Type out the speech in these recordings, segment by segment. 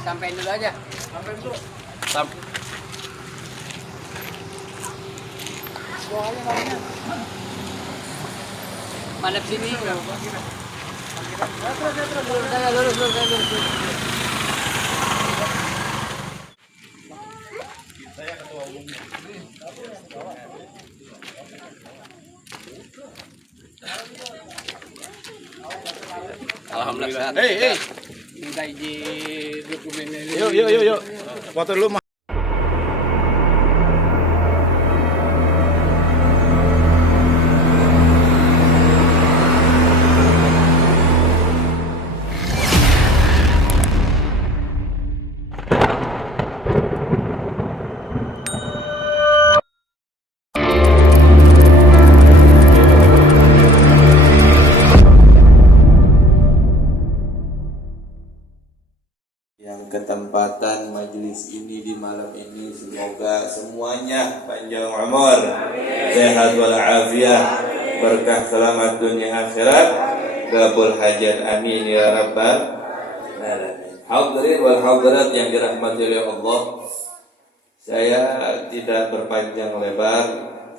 Sampai dulu aja. Sampai dulu. Madep sini. Lurus. Saya ketua umumnya. Alhamdulillah. Hei. Minta izin dokumennya. Yuk. Foto dulu, Mas. Yang ketempatan majelis ini di malam ini, semoga semuanya panjang umur, sehat walafiat, berkah selamat dunia akhirat, gabul hajat, amin ya rabbal alamin. Hadirin wal hadirat yang dirahmati oleh Allah, saya tidak berpanjang lebar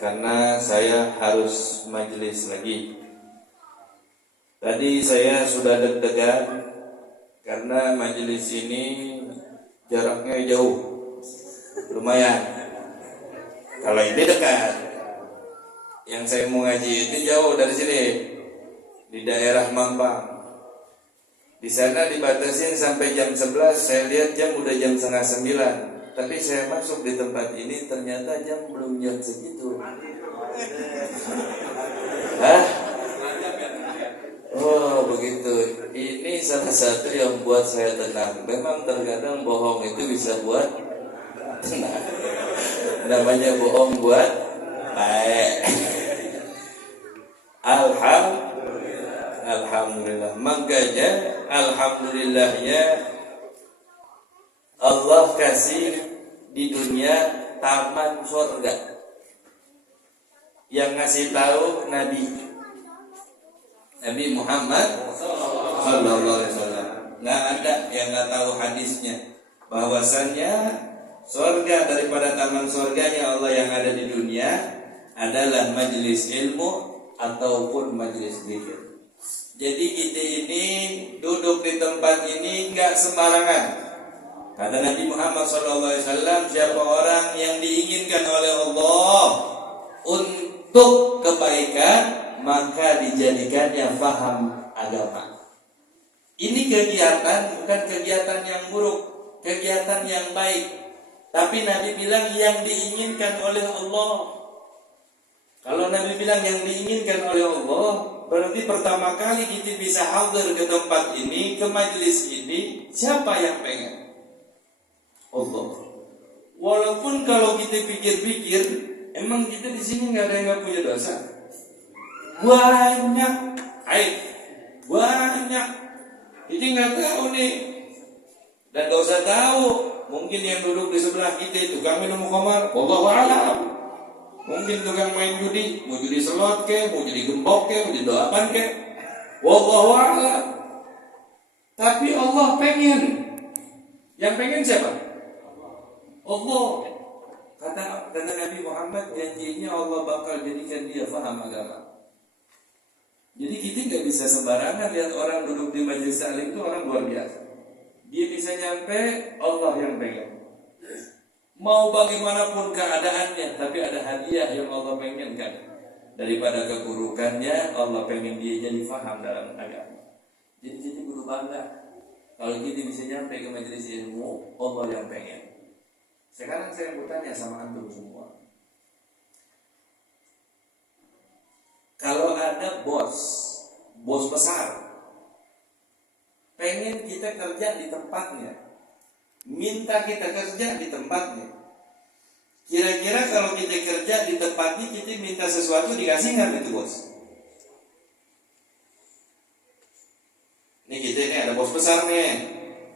karena saya harus majelis lagi. Tadi saya sudah deg-degan karena majelis ini jaraknya jauh, lumayan. Kalau ini dekat, yang saya mau ngaji itu jauh dari sini, di daerah Mampang. Di sana dibatasin sampai jam 11, saya lihat jam udah jam setengah 9. Tapi saya masuk di tempat ini ternyata jam belum jam segitu. Hah? Oh begitu. Ini salah satu yang buat saya tenang. Memang terkadang bohong itu bisa buat tenang. Namanya bohong buat baik. Alhamdulillah. Makanya alhamdulillahnya Allah kasih di dunia taman surga. Yang ngasih tahu Nabi Muhammad Sallallahu Alaihi Wasallam. Nggak ada yang nggak tahu hadisnya bahwasannya surga daripada taman surganya Allah yang ada di dunia adalah majelis ilmu ataupun majelis zikir. Jadi kita ini duduk di tempat ini nggak sembarangan. Kata Nabi Muhammad Sallallahu Alaihi Wasallam, siapa orang yang diinginkan oleh Allah untuk kebaikan, maka dijadikannya faham agama. Ini kegiatan bukan kegiatan yang buruk, kegiatan yang baik. Tapi Nabi bilang yang diinginkan oleh Allah. Kalau Nabi bilang yang diinginkan oleh Allah, berarti pertama kali kita bisa hadir ke tempat ini, ke majelis ini, siapa yang pengen? Allah. Walaupun kalau kita pikir-pikir, emang kita di sini nggak ada yang nggak punya dosa. Banyak, banyak. Ini nggak tahu nih, dan gak usah tahu. Mungkin yang duduk di sebelah kita tukang minum khamar, wallahu a'lam. Mungkin tukang main judi, mau judi slot ke, mau jadi gembok ke, mau jadi doapan ke, wallahu a'lam. Tapi Allah pengen. Yang pengen siapa? Allah. Kata Nabi Muhammad, janjinya Allah bakal jadikan dia faham agama. Jadi kita nggak bisa sembarangan lihat orang duduk di majelis taklim itu orang luar biasa. Dia bisa nyampe, Allah yang pengen. Mau bagaimanapun keadaannya, tapi ada hadiah yang Allah pengenkan. Daripada keburukannya, Allah pengen dia jadi faham dalam agama. Jadi kudu bangga. Kalau kita bisa nyampe ke majelis ilmu, Allah yang pengen. Sekarang saya mau tanya sama antum semua. Kalau ada bos besar pengen kita kerja di tempatnya, minta kita kerja di tempatnya, kira-kira kalau kita kerja di tempatnya, kita minta sesuatu dikasih nggak itu bos? Nih kita ini ada bos besar nih,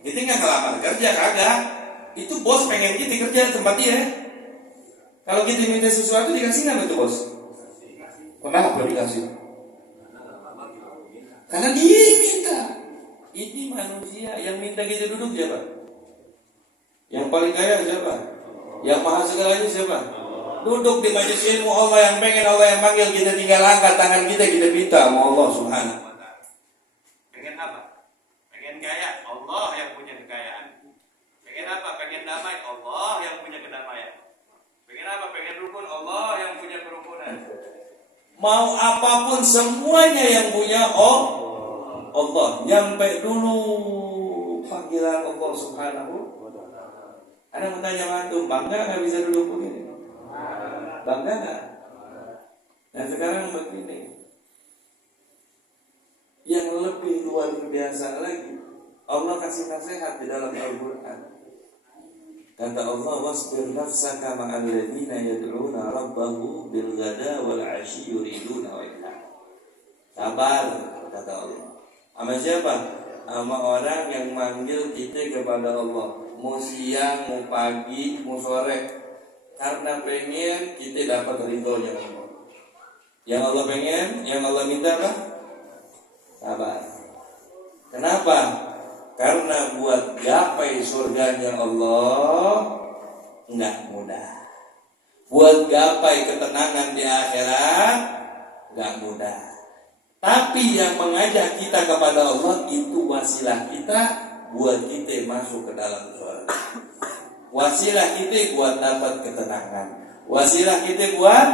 kita nggak ngelamar kerja kagak, itu bos pengen kita kerja di tempat dia. Kalau kita minta sesuatu dikasih nggak itu bos? Kenapa dikasih? Karena dia minta. Ini manusia yang minta kita duduk siapa? Yang paling kaya siapa? Yang maha segalanya siapa? Duduk di majelis ilmu Allah yang pengen, Allah yang panggil, kita tinggal angkat tangan kita minta sama Allah Subhanahu wa ta'ala. Pengen apa? Pengen kaya, Allah yang punya kekayaan. Pengen apa? Pengen damai, Allah yang punya kedamaian. Pengen apa? Pengen rukun, Allah yang punya kerukunan. Mau apapun semuanya yang punya Allah. Nyampe dulu panggilan Allah Subhanahu. Ada mau tanya mantu, bangga nggak bisa duduk begini? Bangga nggak? Nah sekarang begini, yang lebih luar biasa lagi, Allah kasih nasihat di dalam Al-Quran. Kata Allah, wasbir nafsaka ma'al ladina yad'una rabbahu bil ghada wal 'ashyi yuriduna wajhah. Sabar, kata Allah. Sama siapa? Sama orang yang manggil kita kepada Allah. Mau siang, mau pagi, mau sore, karena pengen kita dapat ridhonya Allah. Yang Allah pengen, yang Allah minta apa? Sabar. Kenapa? Karena buat gapai surganya Allah enggak mudah. Buat gapai ketenangan di akhirat enggak mudah. Tapi yang mengajak kita kepada Allah itu wasilah kita buat kita masuk ke dalam surga. Wasilah kita buat dapat ketenangan. Wasilah kita buat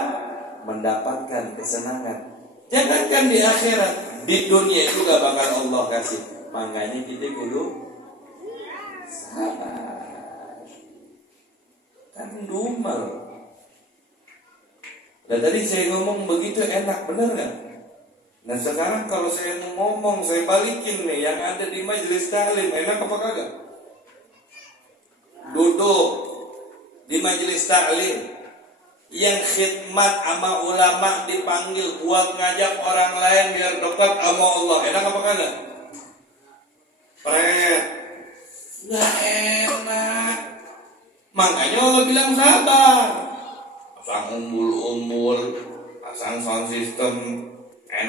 mendapatkan kesenangan. Jangankan di akhirat, di dunia juga bakal Allah kasih. Makanya kita kudu sabar. Kan dumel. Dan tadi saya ngomong begitu enak, bener gak? Nah sekarang kalau saya mau ngomong, saya balikin nih yang ada di majelis taklim, enak apa kagak? Duduk di majelis taklim, yang khidmat sama ulama dipanggil buat ngajak orang lain biar dekat sama Allah, enak apa kagak? Nggak enak. Makanya Allah bilang sabar. Pasang umbul-umbul, pasang sound system,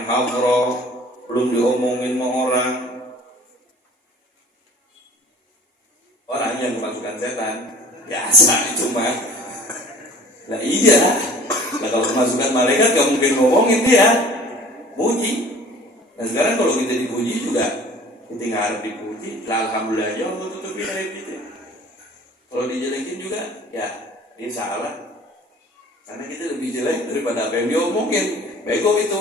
Pro, belum diomongin sama orang. Orang yang kemasukan setan, biasa itu mah. Nah iya, nah kalau kemasukan malaikat gak mungkin ngomongin dia, muji. Nah sekarang kalau kita dipuji juga, kita nggak harus dipuji. Lah alhamdulillah aja Allah tutupin aib kita. Kalau dijelekin juga, ya dia salah. Karena kita lebih jelek daripada apa yang diomongin. Bego itu.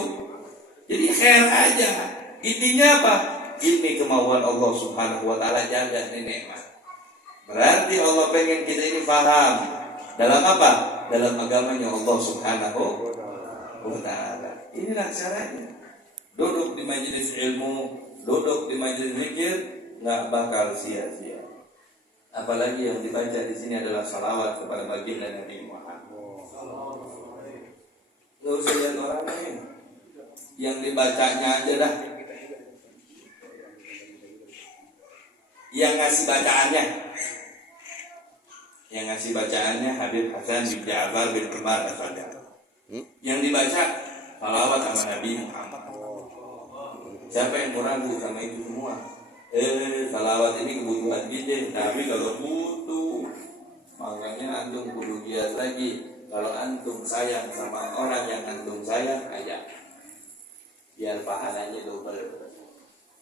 Jadi khair aja. Intinya apa? Ini kemauan Allah Subhanahu wa ta'ala, jaga ini nikmat. Berarti Allah pengen kita ini paham dalam apa? Dalam agamanya Allah Subhanahu wa ta'ala. Inilah caranya. Duduk di majelis ilmu, duduk di majelis zikir, nggak bakal sia-sia. Apalagi yang dibaca di sini adalah salawat kepada baginda Nabi Muhammad. Nggak usah lihat orang lain, yang dibacanya aja dah, yang ngasih bacaannya, Habib Hasan bin Ja'far bin Umar Al-Fatih. Yang dibaca salawat sama Nabi Muhammad. Siapa yang mau ragu sama itu semua? Salawat ini kebutuhan kita. Tapi kalau butuh, makanya antum kudu giat lagi. Kalau antum sayang sama orang yang antum sayang, aja biar pahalanya double.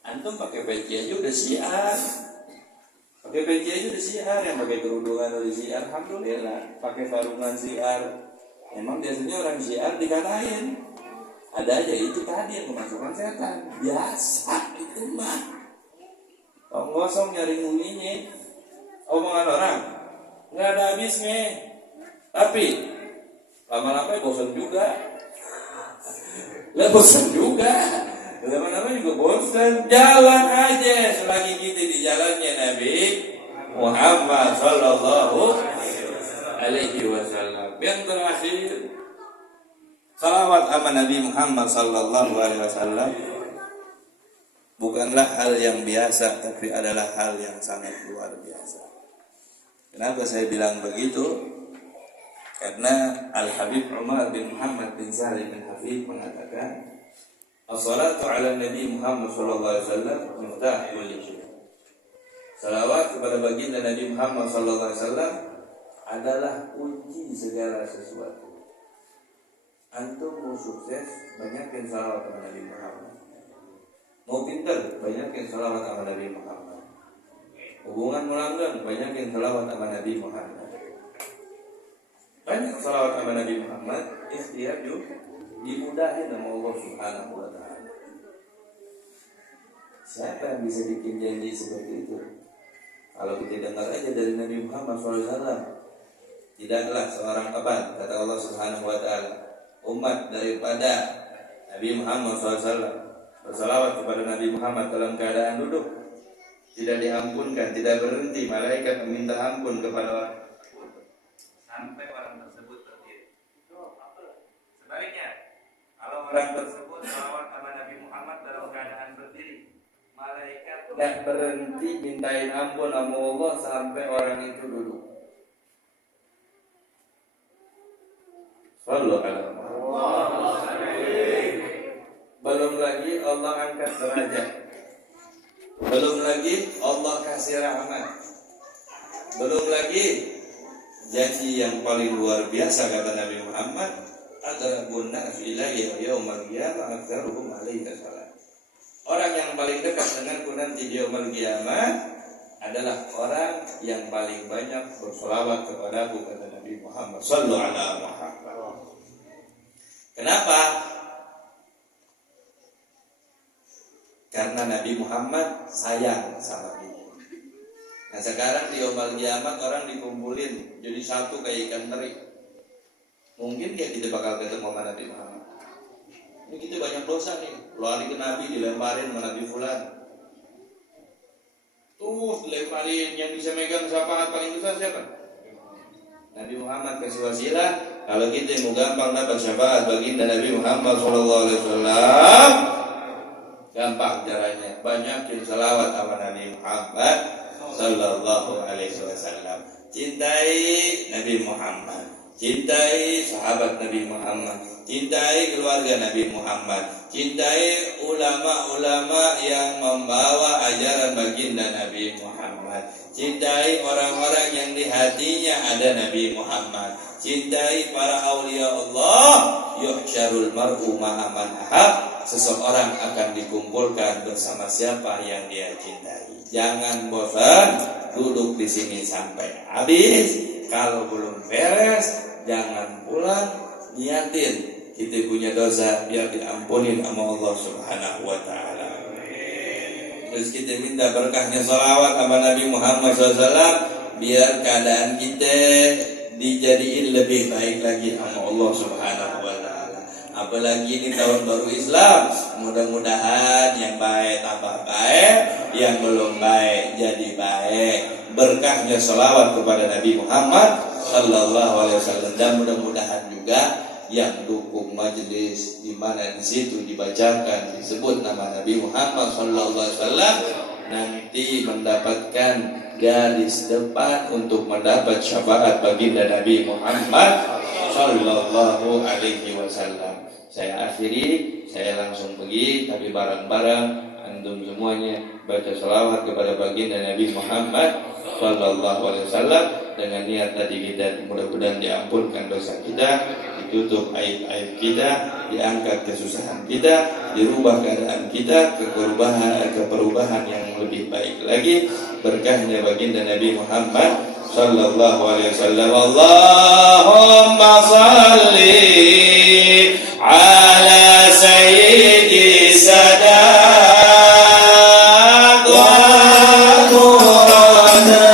Antum pakai peci aja udah siar. Pakai peci aja udah siar. Yang pakai kerudungan udah siar, alhamdulillah. Pakai sarungan siar. Emang biasanya orang siar dikatain. Ada aja itu tadi yang kemasukan setan. Biasa itu mah. Om kosong nyari bunyinya. Omongan orang nggak ada habisnya. Tapi lama-lama bosan juga. Bosan juga. Lama-lama juga bosan. Jalan aja selagi kita di jalannya Nabi Muhammad sallallahu alaihi wasallam. Yang terakhir, salawat sama Nabi Muhammad sallallahu alaihi wasallam bukanlah hal yang biasa, tapi adalah hal yang sangat luar biasa. Kenapa saya bilang begitu? Karena Al-Habib Umar bin Muhammad bin Salim bin Hafid mengatakan, as-salatu ala Nabi Muhammad sallallahu alaihi wasallam miftah kulli syai. Salawat kepada baginda Nabi Muhammad SAW adalah kunci segala sesuatu. Antum mau sukses, banyakin salawat kepada Nabi Muhammad. Mau pintar, banyakin salawat kepada Nabi Muhammad. Hubungan melanggang, banyakin salawat kepada Nabi Muhammad. Banyak salawat kepada Nabi Muhammad, ikhtiar juga dimudahin sama Allah Subhanahu wa Ta'ala. Siapa yang bisa bikin janji seperti itu? Kalau kita dengar aja dari Nabi Muhammad SAW, tidaklah seorang abad, kata Allah Subhanahu wa Ta'ala, umat daripada Nabi Muhammad SAW bersalawat kepada Nabi Muhammad dalam keadaan duduk, tidak diampunkan, tidak berhenti malaikat meminta ampun kepada orang sampai orang tersebut berdiri. Sebaliknya, kalau orang tersebut salawat kepada Nabi Muhammad dalam keadaan berdiri, malaikat tidak berhenti mintain ampun sama Allah sampai orang itu duduk. Sallallahu alaihi wasallam. Belum lagi Allah angkat derajat. Belum lagi Allah kasih rahmat. Belum lagi janji yang paling luar biasa kata Nabi Muhammad, aqrabun nas ilayya yaumil qiyamah aktsaruhum alaihi salat. Orang yang paling dekat denganku nanti di yaumil qiyamah adalah orang yang paling banyak berselawat kepadaku, kata Nabi Muhammad sallallahu alaihi wasallam. Kenapa? Karena Nabi Muhammad sayang sama kita. Nah sekarang di yaumil qiyamah orang dikumpulin jadi satu kayak ikan teri. Mungkin dia tidak bakal ketemu sama Nabi Muhammad. Ini kita banyak dosa nih. Lari ke Nabi dilemparin sama Nabi Fulan. Terus dilemparin, yang bisa megang syafaat paling besar siapa? Nabi Muhammad kasih wasilah. Kalau kita mau gampang dapat syafaat baginda Nabi Muhammad SAW, gampang caranya, banyakin salawat sama Nabi Muhammad sallallahu alaihi wasallam. Cintai Nabi Muhammad, cintai sahabat Nabi Muhammad, cintai keluarga Nabi Muhammad, cintai ulama-ulama yang membawa ajaran baginda Nabi Muhammad, cintai orang-orang yang di hatinya ada Nabi Muhammad, cintai para aulia Allah. Yuhsyarul mar'u ma'a man ahab. Seseorang akan dikumpulkan bersama siapa yang dia cintai. Jangan bosan, duduk di sini sampai habis. Kalau belum beres, jangan pulang. Niatin kita punya dosa biar diampuni sama Allah Subhanahu wa Ta'ala. Terus kita minta berkahnya salawat sama Nabi Muhammad SAW, biar keadaan kita dijadiin lebih baik lagi sama Allah Subhanahu wa Ta'ala. Apalagi ini tahun baru Islam, mudah-mudahan yang baik tambah baik, yang belum baik jadi baik. Berkahnya salawat kepada Nabi Muhammad sallallahu alaihi wasallam, dan mudah-mudahan juga yang dukung majelis di mana di situ dibacakan disebut nama Nabi Muhammad sallallahu alaihi wasallam nanti mendapatkan garis depan untuk mendapat syafaat baginda Nabi Muhammad sallallahu alaihi wasallam. Saya akhiri, saya langsung pergi, tapi bareng-bareng antum semuanya baca salawat kepada baginda Nabi Muhammad sallallahu alaihi wasallam dengan niat tadi kita mudah-mudahan diampunkan dosa kita, ditutup aib-aib kita, diangkat kesusahan kita, dirubah keadaan kita ke perubahan yang lebih baik lagi, berkahnya baginda Nabi Muhammad sallallahu alaihi wasallam. Allahumma salli ala sayyidi sadat wa qurana.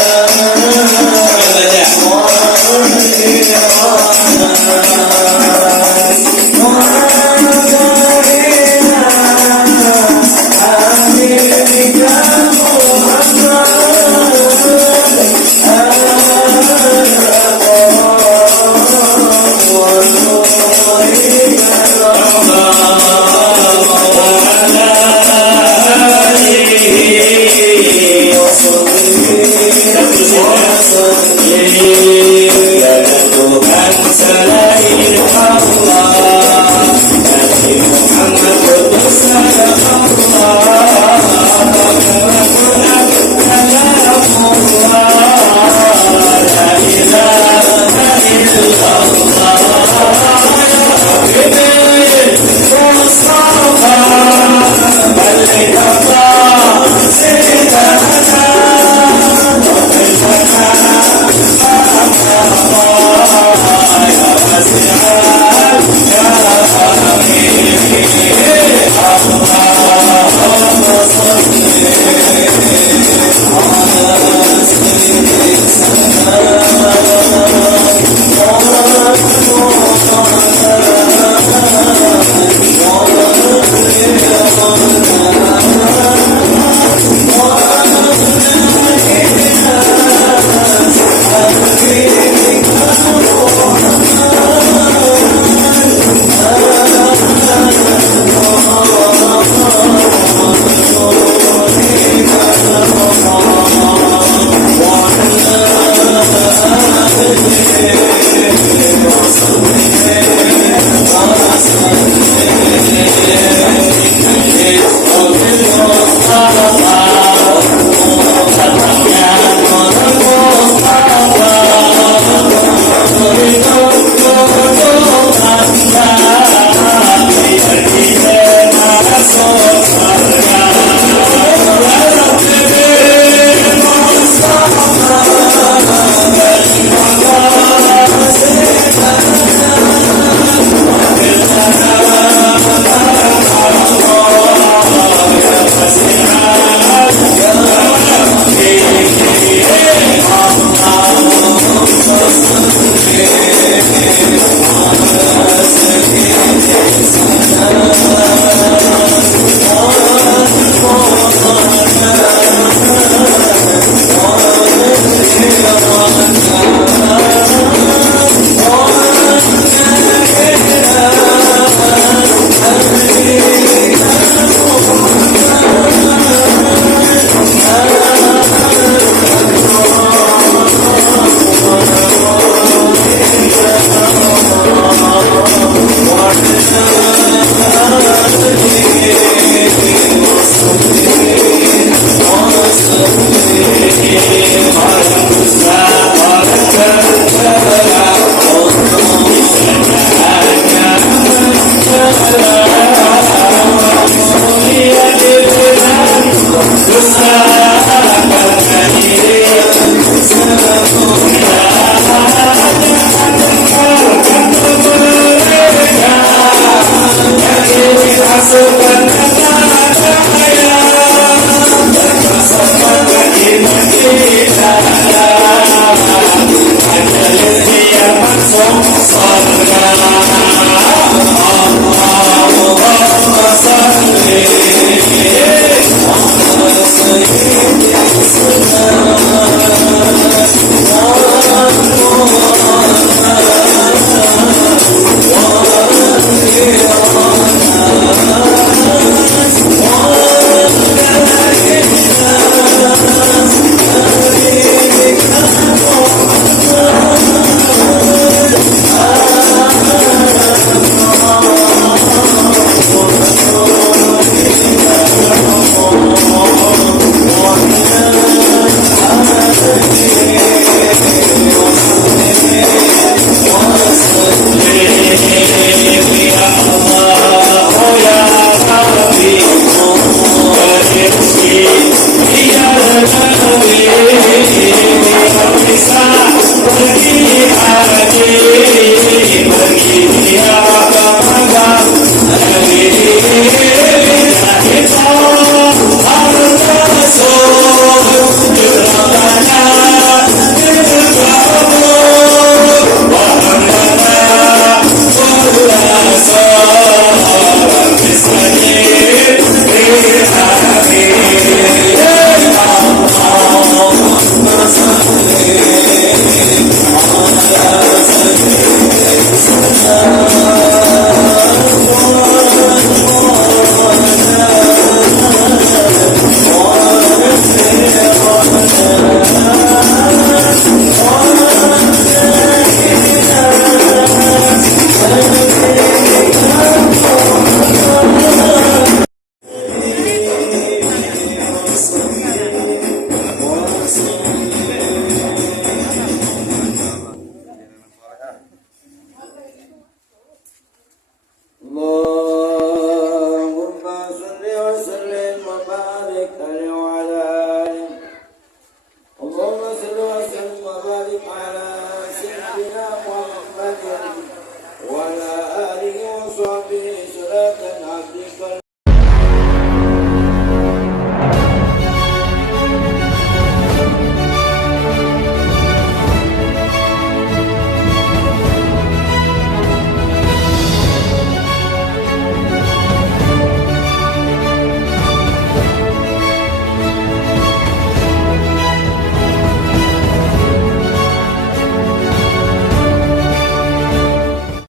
Allah